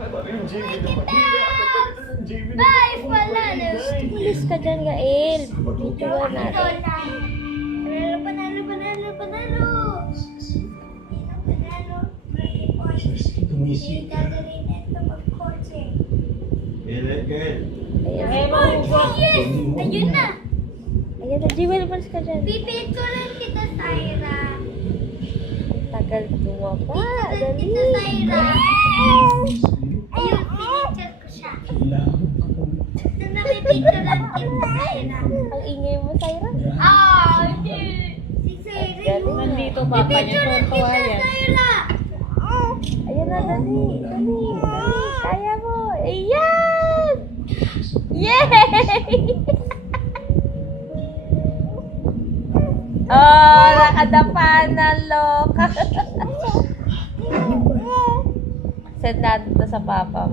Bye, pala. Pulis ka dyan, Gael. Picture natin. Panalo. Panalo. Hindi dadalhin ito mag-kotse. Ayun na. Ayan na, Jewel, pulis ka dyan. Pipicturean kita, Syra. Tagal tumapa. Pipicturean Dali. kita, Syra. Ayun, pinicture ko siya. Ito na pipicturean kita, Syra. Ang ingay mo, Syra. Hindi. Si Syra yun. Nandito papa niya Pipicturean to kita, kawayan. Syra. Ayan na, dali. Dali. Kaya mo. Ayan! Yay! Oh, nakadapa na, loka. Send natin to sa papa mo.